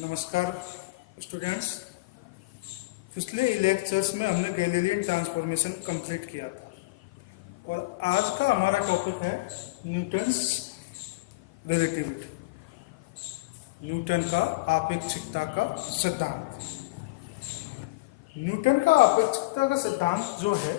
नमस्कार स्टूडेंट्स। पिछले लेक्चर्स में हमने गैलीलियन ट्रांसफॉर्मेशन कंप्लीट किया था और आज का हमारा टॉपिक है न्यूटन्स रिलेटिविटी, न्यूटन का आपेक्षिकता का सिद्धांत। न्यूटन का आपेक्षिकता का सिद्धांत जो है,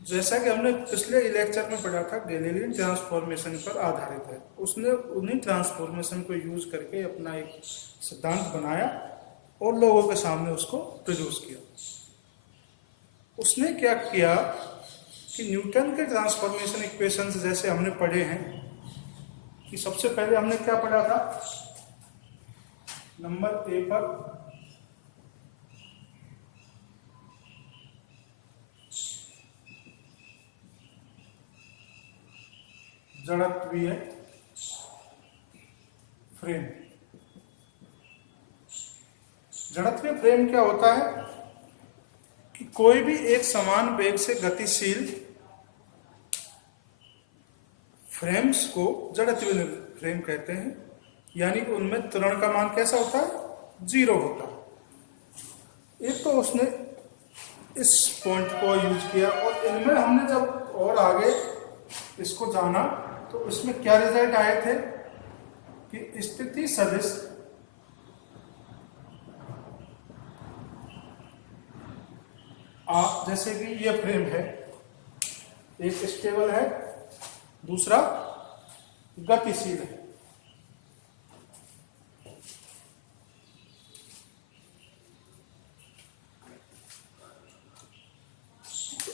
जैसा कि हमने पिछले लेक्चर में पढ़ा था, गैलीलियन ट्रांसफॉर्मेशन पर आधारित है। उसने उन्हीं ट्रांसफॉर्मेशन को यूज करके अपना एक सिद्धांत बनाया और लोगों के सामने उसको प्रोड्यूस किया। उसने क्या किया कि न्यूटन के ट्रांसफॉर्मेशन इक्वेशंस जैसे हमने पढ़े हैं कि सबसे पहले हमने क्या पढ़ा था, नंबर ए पर जड़त्वीय फ्रेम। जड़त्वीय फ्रेम क्या होता है कि कोई भी एक समान वेग से गतिशील फ्रेम्स को जड़त्वीय फ्रेम कहते हैं, यानी कि उनमें त्वरण का मान कैसा होता है, 0 होता है। एक तो उसने इस पॉइंट को यूज किया और इनमें हमने जब और आगे इसको जाना तो उसमें क्या रिजल्ट आए थे कि स्थिति सदिश जैसे कि ये फ्रेम है, एक स्टेबल है, दूसरा गतिशील है।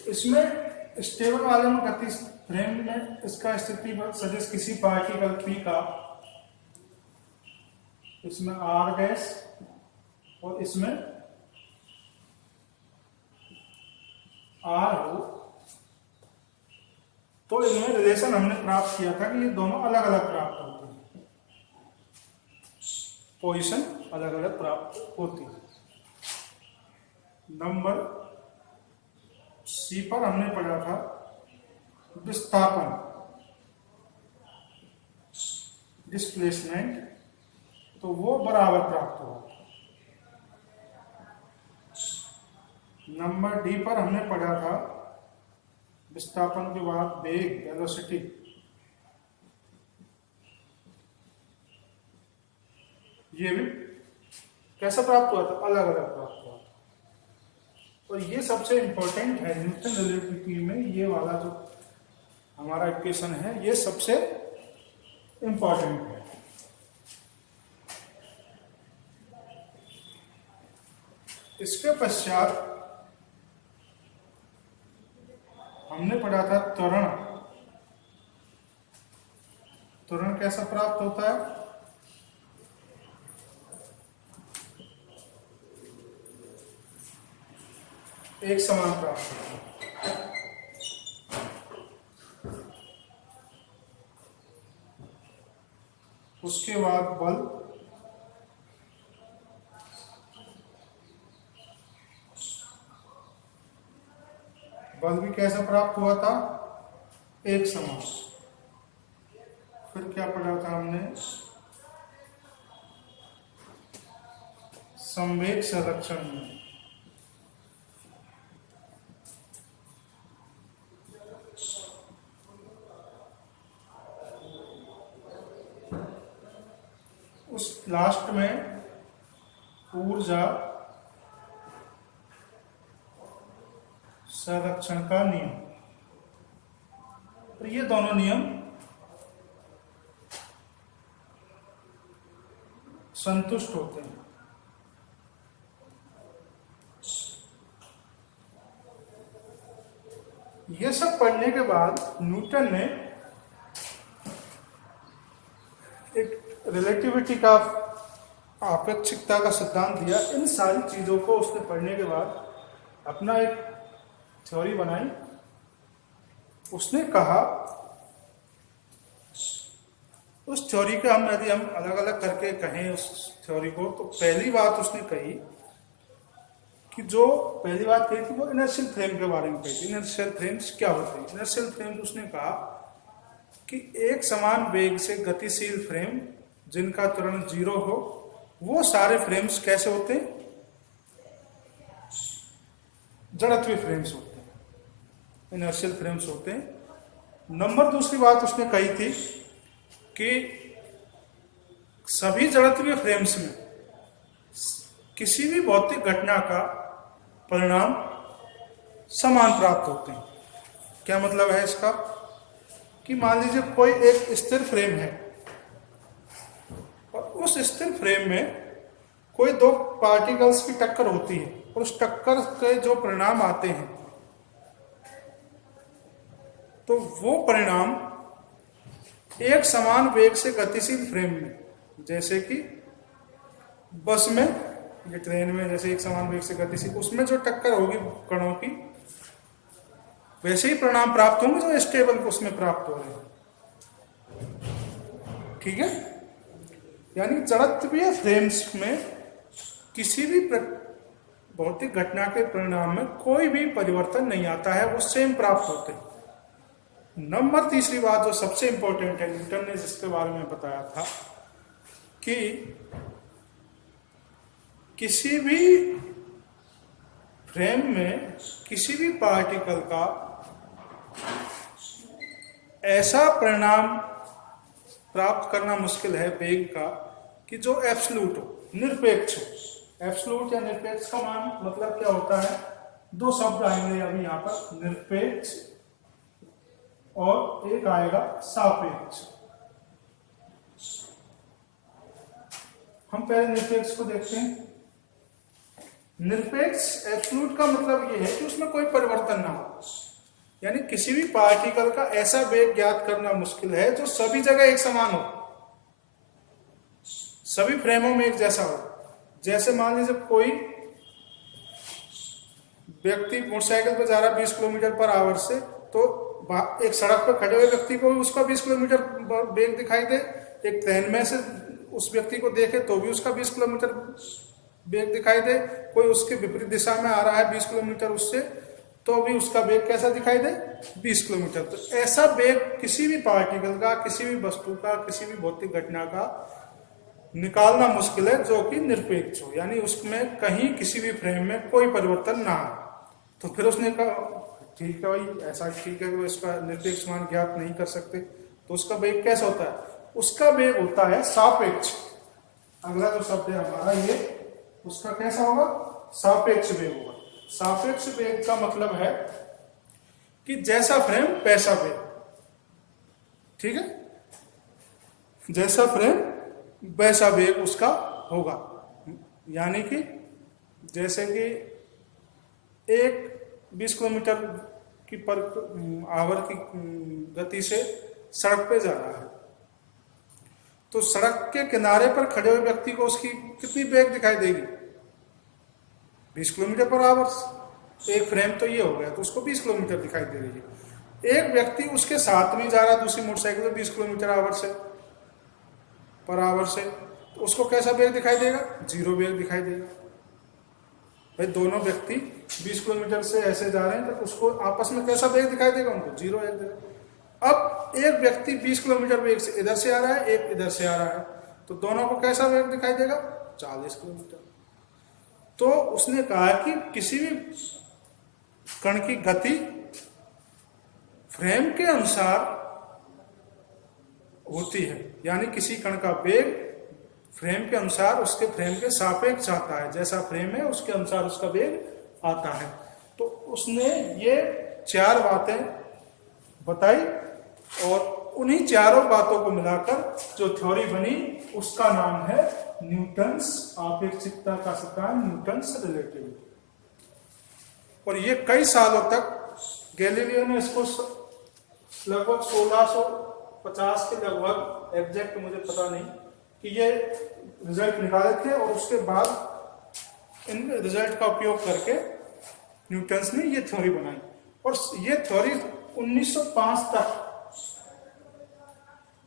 इसमें स्टेबल वाले में गति फ्रेम में इसका स्थिति सदिश किसी पार्टिकल पी का, इसमें आर गैस और इसमें आर हो, तो इनमें रिलेशन हमने प्राप्त किया था कि ये दोनों अलग अलग प्राप्त होते हैं, पोजीशन अलग अलग प्राप्त होती है। नंबर सी पर हमने पढ़ा था विस्थापन, डिस्प्लेसमेंट, तो वो बराबर प्राप्त हुआ। नंबर डी पर हमने पढ़ा था विस्थापन के बाद वेग, वेलोसिटी, ये भी कैसा प्राप्त हुआ था, अलग अलग प्राप्त हुआ था। और ये सबसे इंपॉर्टेंट है न्यूटन रिलेटिविटी में, ये वाला जो हमारा इक्वेशन है ये सबसे इंपॉर्टेंट है। इसके पश्चात हमने पढ़ा था त्वरण। त्वरण कैसा प्राप्त होता है, एक समान प्राप्त होता है। उसके बाद बल, बल भी कैसा प्राप्त हुआ था, एक समान। फिर क्या पढ़ा था हमने, संवेग संरक्षण में उस लास्ट में ऊर्जा संरक्षण का नियम। तो ये दोनों नियम संतुष्ट होते हैं। ये सब पढ़ने के बाद न्यूटन ने एक रिलेटिविटी का, आपेक्षिकता का सिद्धांत दिया। इन सारी चीजों को उसने पढ़ने के बाद अपना एक थ्योरी बनाई। उसने कहा, उस थ्योरी का यदि हम अलग अलग करके कहें उस थ्योरी को, तो पहली बात उसने कही कि जो पहली बात कही थी वो इनर्शियल फ्रेम के बारे में कही थी। इनर्शियल फ्रेम्स क्या होते हैं, इनर्शियल फ्रेम्स उसने कहा कि एक समान वेग से गतिशील फ्रेम जिनका त्वरण 0 हो वो सारे फ्रेम्स कैसे होते हैं? जड़त्वीय फ्रेम्स होते हैं, इनर्शियल फ्रेम्स होते हैं। नंबर दूसरी बात उसने कही थी कि सभी जड़त्वीय फ्रेम्स में किसी भी भौतिक घटना का परिणाम समान प्राप्त होते हैं। क्या मतलब है इसका? कि मान लीजिए कोई एक स्थिर फ्रेम है और उस स्थिर फ्रेम में कोई दो पार्टिकल्स की टक्कर होती है और उस टक्कर के जो परिणाम आते हैं तो वो परिणाम एक समान वेग से गतिशील फ्रेम में, जैसे कि बस में या ट्रेन में जैसे एक समान वेग से गतिशील, उसमें जो टक्कर होगी कणों की, वैसे ही परिणाम प्राप्त होंगे जो स्टेबल उसमें प्राप्त हो रहे हैं। ठीक है, यानी जड़त्वीय फ्रेम्स में किसी भी भौतिक घटना के परिणाम में कोई भी परिवर्तन नहीं आता है, वो सेम प्राप्त होते हैं। नंबर तीसरी बात जो सबसे इंपॉर्टेंट है, न्यूटन ने जिसके बारे में बताया था कि किसी भी फ्रेम में किसी भी पार्टिकल का ऐसा परिणाम प्राप्त करना मुश्किल है वेग का कि जो एब्सोल्यूट हो, निरपेक्ष हो। एब्सोल्यूट या निरपेक्ष का मान मतलब क्या होता है? दो शब्द आएंगे अभी यहाँ पर, निरपेक्ष और एक आएगा सापेक्ष। हम पहले निरपेक्ष को देखते हैं। निरपेक्ष एब्सोल्यूट का मतलब यह है कि उसमें कोई परिवर्तन ना हो, यानी किसी भी पार्टिकल का ऐसा वेग ज्ञात करना मुश्किल है जो सभी जगह एक समान हो, सभी फ्रेमों में एक जैसा हो। जैसे मान लीजिए कोई व्यक्ति मोटरसाइकिल पर जा रहा है 20 किलोमीटर पर आवर से, तो एक सड़क पर खड़े हुए व्यक्ति को भी उसका 20 किलोमीटर वेग दिखाई दे, एक ट्रेन में से उस व्यक्ति को देखे तो भी उसका 20 किलोमीटर वेग दिखाई दे, कोई उसके विपरीत दिशा में आ रहा है 20 किलोमीटर उससे, तो भी उसका वेग कैसा दिखाई दे? 20 किलोमीटर। तो ऐसा वेग किसी भी पार्टिकल का, किसी भी वस्तु का, किसी भी भौतिक घटना का निकालना मुश्किल है जो कि निरपेक्ष हो, यानी उसमें कहीं किसी भी फ्रेम में कोई परिवर्तन ना हो। तो फिर उसने कहा ठीक है भाई, ऐसा ठीक है कि इसका निरपेक्ष मान ज्ञात नहीं कर सकते, तो उसका वेग कैसा होता है? उसका वेग होता है सापेक्ष। अगला जो शब्द है हमारा ये, उसका कैसा होगा? सापेक्ष वेग होगा। सापेक्ष वेग का मतलब है कि जैसा फ्रेम वैसा वेग। ठीक है, जैसा फ्रेम वैसा वेग उसका होगा, यानी कि जैसे कि एक 20 किलोमीटर की पर आवर की गति से सड़क पे जा रहा है, तो सड़क के किनारे पर खड़े हुए व्यक्ति को उसकी कितनी वेग दिखाई देगी? 20 किलोमीटर पर आवर। एक फ्रेम तो ये हो गया, तो उसको 20 किलोमीटर दिखाई दे रही है। एक व्यक्ति उसके साथ में जा रहा है दूसरी मोटरसाइकिल में 20 किलोमीटर पर आवर से, तो उसको कैसा वेग दिखाई देगा? 0 वेग दिखाई देगा। भाई दोनों व्यक्ति 20 किलोमीटर से ऐसे जा रहे हैं, तो उसको आपस में कैसा वेग दिखाई देगा? उनको 0 वेग देगा। अब एक व्यक्ति 20 किलोमीटर वेग से इधर से आ रहा है, एक इधर से आ रहा है, तो दोनों को कैसा वेग दिखाई देगा? 40 किलोमीटर। तो उसने कहा कि किसी भी कण की गति फ्रेम के अनुसार होती है, यानी किसी कण का वेग फ्रेम के अनुसार उसके फ्रेम के सापेक्ष आता है, जैसा फ्रेम है उसके अनुसार उसका वेग आता है। तो उसने ये 4 बातें बताई और उन्हीं चारों बातों को मिलाकर जो थ्योरी बनी उसका नाम है न्यूटन्स आपेक्षिकता का सिद्धांत, न्यूटन्स रिलेटिविटी। और ये कई सालों तक गैलीलियो ने इसको लगभग 1650 के लगभग, एग्जैक्ट मुझे पता नहीं, कि ये रिजल्ट निकाले थे और उसके बाद इन रिजल्ट का उपयोग करके न्यूटन्स ने ये थ्योरी बनाई। और ये थ्योरी 1905 तक,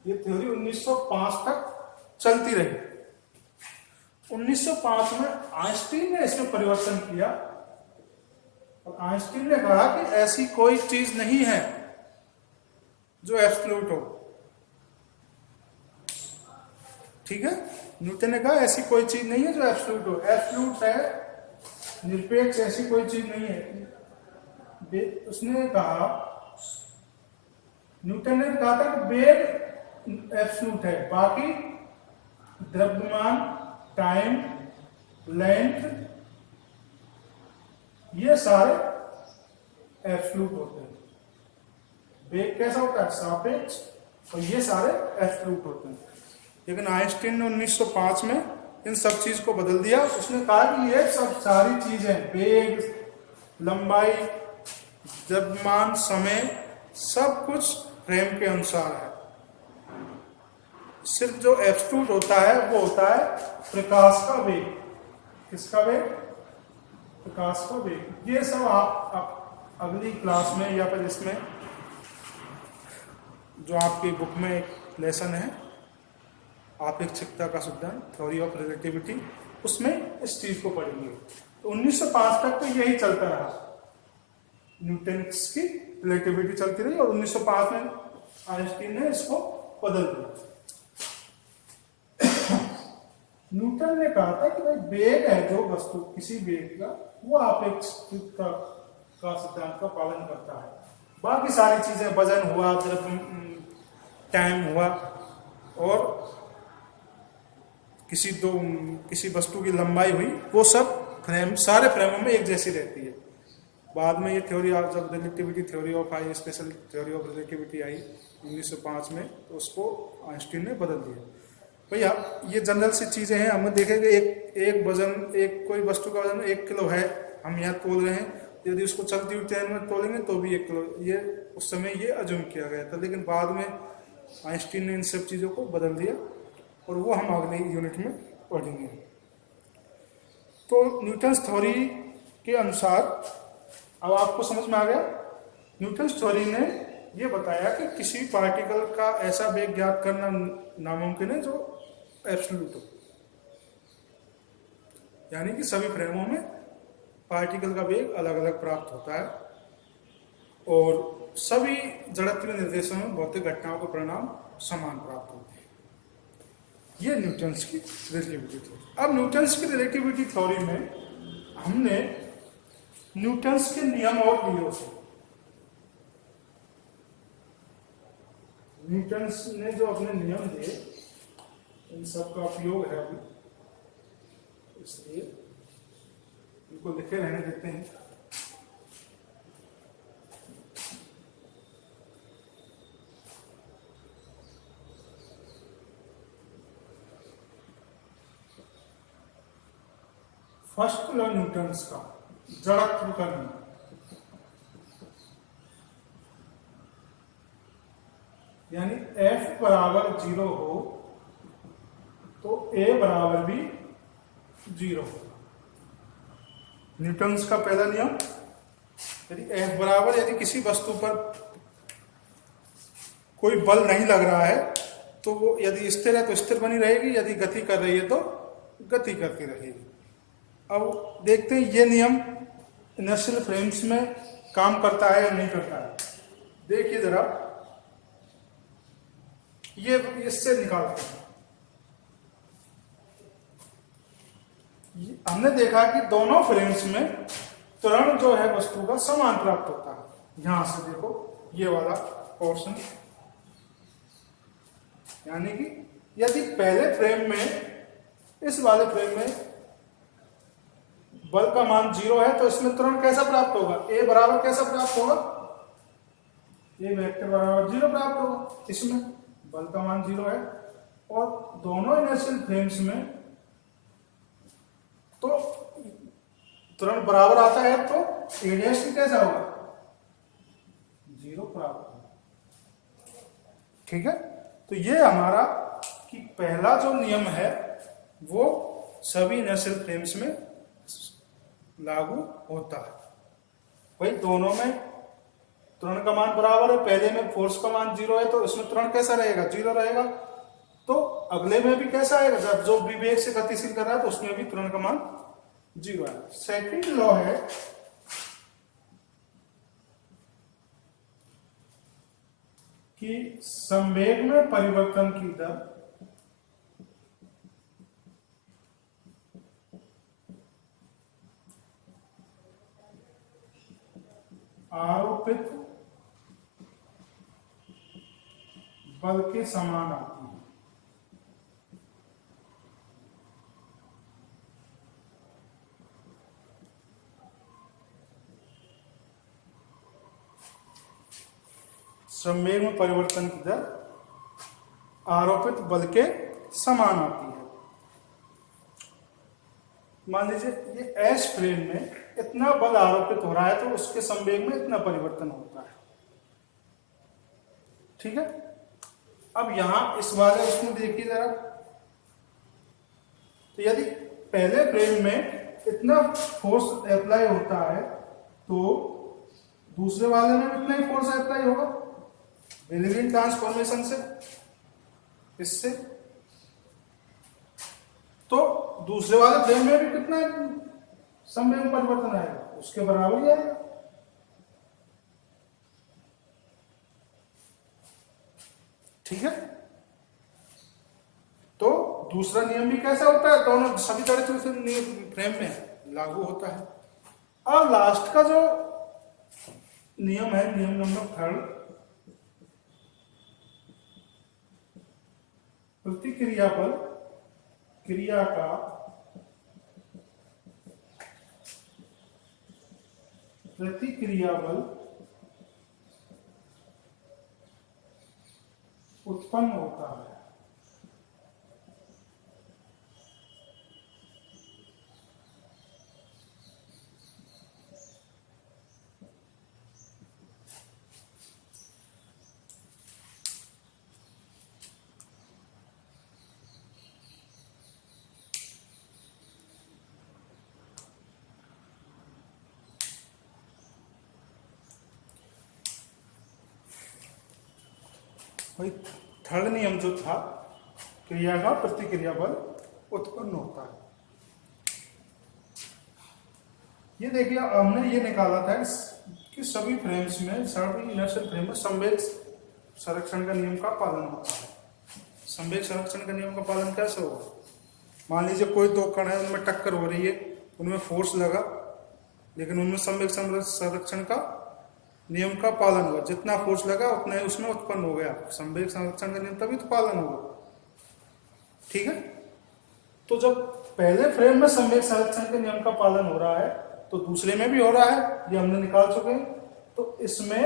ये थ्योरी 1905 तक चलती रही। 1905 में आइंस्टीन ने इसमें परिवर्तन किया और आइंस्टीन ने कहा कि ऐसी कोई चीज नहीं है जो एब्सोल्यूट हो। ठीक है, न्यूटन ने कहा ऐसी कोई चीज नहीं है जो एब्सोल्यूट हो, एब्सोल्यूट है, निरपेक्ष ऐसी कोई चीज नहीं है। उसने कहा, न्यूटन ने कहा था कि वेग एब्सोल्यूट है, बाकी द्रव्यमान, टाइम, लेंथ, ये सारे एब्सोल्यूट होते हैं। वेग कैसा होता है? सापेक्ष, और ये सारे एब्सोल्यूट होते हैं। लेकिन आइंस्टीन ने 1905 में इन सब चीज को बदल दिया। उसने कहा कि ये सब सारी चीजें, वेग, लंबाई, द्रव्यमान, समय, सब कुछ फ्रेम के अनुसार है। सिर्फ जो एब्सोल्यूट होता है वो होता है प्रकाश का वेग। किसका वेग? प्रकाश का वेग। ये सब आप अगली क्लास में या फिर इसमें जो आपकी बुक में एक लेसन है आपेक्षिकता का सिद्धांत, थ्योरी ऑफ रिलेटिविटी, उसमें इस चीज को पढ़ेंगे। तो 1905 तक तो यही चलता रहा, न्यूटन की रिलेटिविटी चलती रही, और 1905 में आइंस्टीन ने इसको बदल दिया। न्यूटन ने कहा था कि भाई वेग है जो वस्तु, किसी वेग का, वो आपेक्षिकता का सिद्धांत का पालन करता है। बाकी सारी चीजें, वजन हुआ, टाइम हुआ, और किसी वस्तु की लंबाई हुई, वो सब फ्रेम, सारे फ्रेमों में एक जैसी रहती है। बाद में ये थ्योरी ऑफ, जब रिलेटिविटी थ्योरी ऑफ आई, स्पेशल थ्योरी ऑफ रिलेटिविटी आई 1905 में, तो उसको आइंस्टीन ने बदल दिया। भैया ये जनरल सी चीजें हैं, हमें देखेंगे एक वजन, एक कोई वस्तु का वजन 1 किलो है, हम यहाँ तोल रहे हैं, यदि उसको चलती हुई ट्रेन में तोलेंगे तो भी 1 किलो, ये उस समय ये अज्यूम किया गया था। लेकिन बाद में आइंस्टीन ने इन सब चीजों को बदल दिया, और वो हम अगले यूनिट में पढ़ेंगे। तो न्यूटन थ्योरी के अनुसार, अब आपको समझ में आ गया, न्यूटन थ्योरी ने ये बताया कि किसी पार्टिकल का ऐसा वेग ज्ञात करना नामुमकिन है जो एब्सोल्यूट हो, यानी कि सभी फ्रेमों में पार्टिकल का वेग अलग अलग प्राप्त होता है, और सभी जड़त्वीय निर्देशों में भौतिक घटनाओं के परिणाम समान प्राप्त होते हैं। ये न्यूटन्स की रिलेटिविटी थ्योरी। अब न्यूटन्स की रिलेटिविटी थ्योरी में हमने न्यूटन्स के नियम और लिए उसे। न्यूटन्स ने जो अपने नियम दिए, इन सब का उपयोग है अभी, इसलिए इनको लिखे रहने देते हैं। फर्स्ट लॉ न्यूटन्स का, जड़त्व का नियम। यानी F बराबर 0 हो तो A बराबर भी 0 हो। न्यूटन्स का पहला नियम, यदि F बराबर, यदि किसी वस्तु पर कोई बल नहीं लग रहा है तो वो यदि स्थिर है तो स्थिर बनी रहेगी, यदि गति कर रही है तो गति करती रहेगी। अब देखते हैं ये नियम इनर्शियल फ्रेम्स में काम करता है या नहीं करता है। देखिए जरा, ये इससे निकालते हैं। हमने देखा कि दोनों फ्रेम्स में त्वरण जो है वस्तु का समान प्राप्त होता है। यहां से देखो ये वाला पोर्शन, यानी कि यदि पहले फ्रेम में, इस वाले फ्रेम में बल का मान 0 है तो इसमें त्वरण कैसा प्राप्त होगा? A बराबर कैसा प्राप्त होगा? A वेक्टर बराबर 0 प्राप्त होगा। इसमें बल का मान 0 है, और दोनों इनर्शियल फ्रेम्स में तो त्वरण बराबर आता है तो A डैश कैसा होगा? 0 प्राप्त होगा। ठीक है, तो ये हमारा कि पहला जो नियम है वो सभी इनर्शियल फ्रेम्स में लागू होता है। भाई दोनों में त्वरण का मान बराबर है, पहले में फोर्स का मान 0 है तो इसमें त्वरण कैसा रहेगा? 0 रहेगा। तो अगले में भी कैसा आएगा? जब जो विवेक से गतिशील कर रहा है तो उसमें भी त्वरण का मान 0 है। सेकंड लॉ है कि संवेग में परिवर्तन की दर आरोपित बल के समान आती है। संवेग में परिवर्तन की दर आरोपित बल के समान आती है। मान लीजिए ये एस फ्रेम में इतना बल आरोपित हो रहा है तो उसके संवेग में इतना परिवर्तन होता है। ठीक है, अब यहां इस वाले उसमें देखिए जरा, तो यदि पहले फ्रेम में इतना फोर्स अप्लाई होता है तो दूसरे वाले में इतना ही फोर्स अप्लाई होगा विलियन ट्रांसफॉर्मेशन से, इससे तो दूसरे वाले फ्रेम में भी कितना संवेग में परिवर्तन आएगा, उसके बराबर ही आएगा। ठीक है, तो दूसरा नियम भी कैसा होता है, दोनों सभी तरह से फ्रेम में लागू होता है। अब लास्ट का जो नियम है, नियम नंबर 3, प्रतिक्रिया बल क्रिया का प्रतिक्रिया बल उत्पन्न होता है। भाई थर्ड नियम जो था, क्रिया का प्रतिक्रिया बल उत्पन्न होता है। ये देखिए हमने ये निकाला था कि सभी फ्रेम्स में, सभी इनर्शियल फ्रेम में संवेग संरक्षण का नियम का पालन होता है। संवेग संरक्षण का नियम का पालन कैसे होगा, मान लीजिए कोई दो कण है, उनमें टक्कर हो रही है, उनमें फोर्स लगा, लेकिन उनमें संवेग संरक्षण का नियम का पालन हुआ, जितना फोर्स लगा उतना ही उसमें उत्पन्न हो गया। संवेग संरक्षण का नियम तभी तो पालन होगा। ठीक है, तो जब पहले फ्रेम में संवेग संरक्षण के नियम का पालन हो रहा है तो दूसरे में भी हो रहा है, ये हमने निकाल चुके हैं। तो इसमें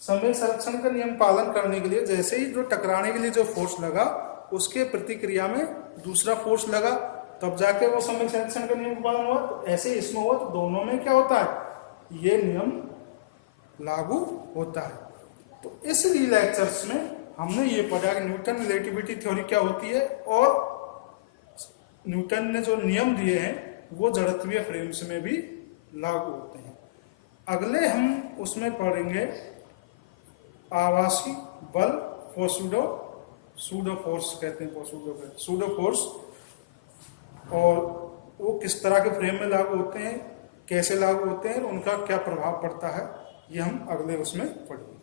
संवेग संरक्षण का नियम पालन करने के लिए जैसे ही जो टकराने के लिए जो फोर्स लगा उसके प्रतिक्रिया में दूसरा फोर्स लगा, तब जाके वो संवेग संरक्षण का नियम का पालन हुआ। तो ऐसे इसमें हुआ, तो दोनों में क्या होता है, ये नियम लागू होता है। तो इस लेक्चर्स में हमने ये पढ़ा कि न्यूटन रिलेटिविटी थ्योरी क्या होती है और न्यूटन ने जो नियम दिए हैं वो जड़त्वीय फ्रेम्स में भी लागू होते हैं। अगले हम उसमें पढ़ेंगे आभासी बल फॉर सूडो फोर्स कहते हैं, सूडो फोर्स, और वो किस तरह के फ्रेम में लागू होते हैं, कैसे लागू होते हैं, उनका क्या प्रभाव पड़ता है, ये हम अगले उसमें पढ़ेंगे।